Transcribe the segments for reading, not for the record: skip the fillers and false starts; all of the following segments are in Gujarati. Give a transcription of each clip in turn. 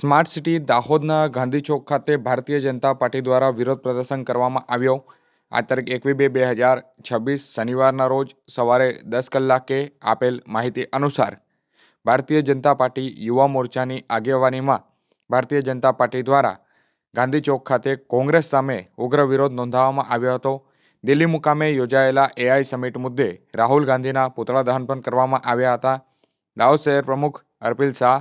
સ્માર્ટ સિટી દાહોદના ગાંધી ચોક ખાતે ભારતીય જનતા પાર્ટી દ્વારા વિરોધ પ્રદર્શન કરવામાં આવ્યો। આ તારીખ 21/2/2026 શનિવારના રોજ સવારે 10 કલાકે આપેલ માહિતી અનુસાર ભારતીય જનતા પાર્ટી યુવા મોરચાની આગેવાનીમાં ભારતીય જનતા પાર્ટી દ્વારા ગાંધી ચોક ખાતે કોંગ્રેસ સામે ઉગ્ર વિરોધ નોંધાવવામાં આવ્યો હતો। દિલ્હી મુકામે યોજાયેલા એઆઈ સમિટ મુદ્દે રાહુલ ગાંધીના પુતળા દહન પણ કરવામાં આવ્યા હતા। દાહોદ શહેર પ્રમુખ અર્પિલ શાહ,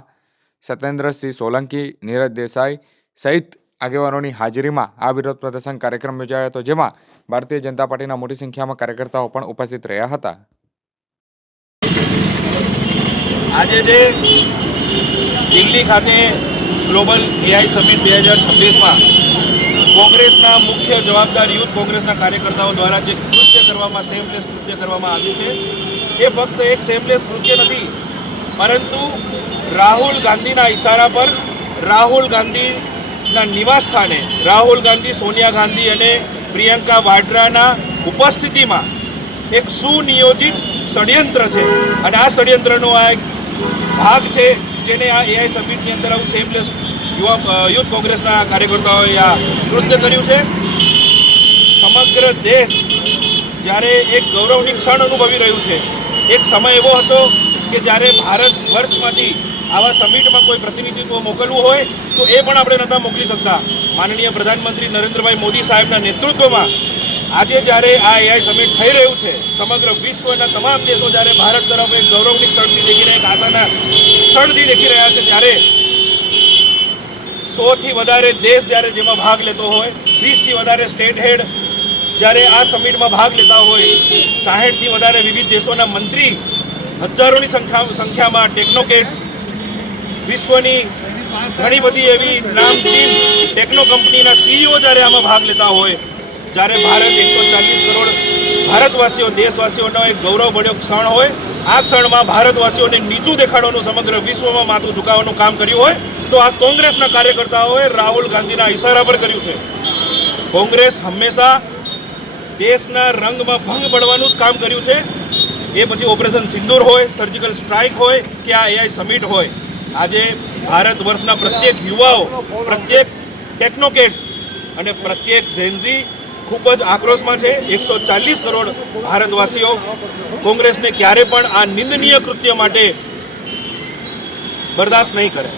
સત્યેન્દ્રસિંહ સોલંકી, નીરજ દેસાઈ સહિત આગેવાનોની હાજરીમાં આ વિરોધ પ્રદર્શન કાર્યક્રમ યોજાયો હતો, જેમાં ભારતીય જનતા પાર્ટીના મોટી સંખ્યામાં કાર્યકર્તાઓ પણ ઉપસ્થિત રહ્યા હતા। આજે જે દિલ્હી ખાતે ગ્લોબલ એઆઈ સમિટ 2026માં કોંગ્રેસના મુખ્ય જવાબદાર યુથ કોંગ્રેસના કાર્યકર્તાઓ દ્વારા જે કૃત્ય કરવામાં સેમલેસ કૃત્ય કરવામાં આવ્યું છે, એ ફક્ત એક સેમલેસ કૃત્ય નથી, પરંતુ રાહુલ ગાંધીના ઇશારા પર રાહુલ ગાંધીના નિવાસ સ્થાને રાહુલ ગાંધી, સોનિયા ગાંધી અને પ્રિયંકા વાડ્રાના ઉપસ્થિતિમાં એક સુનિયોજિત ષડયંત્ર છે અને આ ષડયંત્રનો આ એક ભાગ છે, જેને આ એઆઈ સમિટની અંદર આવું સેમલેસ યુથ કોંગ્રેસના કાર્યકર્તાઓએ આ કૃત્ય કર્યું છે। સમગ્ર દેશ જ્યારે એક ગૌરવની ક્ષણ અનુભવી રહ્યું છે। એક સમય એવો હતો કે જ્યારે ભારત વર્ષમાંથી આવા સમિટમાં કોઈ પ્રતિનિધિત્વ મોકલવું હોય તો એ પણ આપણે નહોતા મોકલી શકતા। માનનીય પ્રધાનમંત્રી નરેન્દ્રભાઈ મોદી સાહેબના નેતૃત્વમાં આજે જ્યારે આ એઆઈ સમિટ થઈ રહ્યું છે, સમગ્ર વિશ્વના તમામ દેશો જ્યારે ભારત તરફ એક ગૌરવની ક્ષણથી દેખી રહ્યા, એક આશાના ક્ષણથી દેખી રહ્યા છે, ત્યારે 100થી વધારે દેશ જ્યારે જેમાં ભાગ લેતો હોય, 20થી વધારે સ્ટેટ હેડ જ્યારે આ સમિટમાં ભાગ લેતા હોય, 60થી વધારે વિવિધ દેશોના મંત્રી, હજારોની સંખ્યામાં ટેકનોક્રેટ્સ, વિશ્વની ઘણી બધી એવી નામચીન ટેકનો કંપનીના સીઈઓ જ્યારે આમાં ભાગ લેતા હોય, જ્યારે ભારત 140 કરોડ ભારતવાસીઓ, દેશવાસીઓનો એક ગૌરવભર્યો ક્ષણ હોય, આ ક્ષણમાં ભારતવાસીઓને નીચું દેખાડવાનું, સમગ્ર વિશ્વમાં માથું ઝુકાવવાનું કામ કર્યું હોય તો આ કોંગ્રેસના કાર્યકર્તાઓએ રાહુલ ગાંધીના ઇશારા પર કર્યું છે। કોંગ્રેસ હંમેશા દેશના રંગમાં ભંગ પડવાનું જ કામ કર્યું છે। એ પછી ઓપરેશન સિંદૂર હોય, સર્જિકલ સ્ટ્રાઇક હોય કે આ એઆઈ સમિટ હોય, આજે ભારત વર્ષના પ્રત્યેક યુવાઓ, પ્રત્યેક ટેકનોક્રેટ્સ અને પ્રત્યેક ઝેનઝી ખૂબ જ આક્રોશમાં છે। 140 કરોડ ભારતવાસીઓ કોંગ્રેસને ક્યારે પણ આ નિંદનીય કૃત્ય માટે બરદાસ્ત નહીં કરે।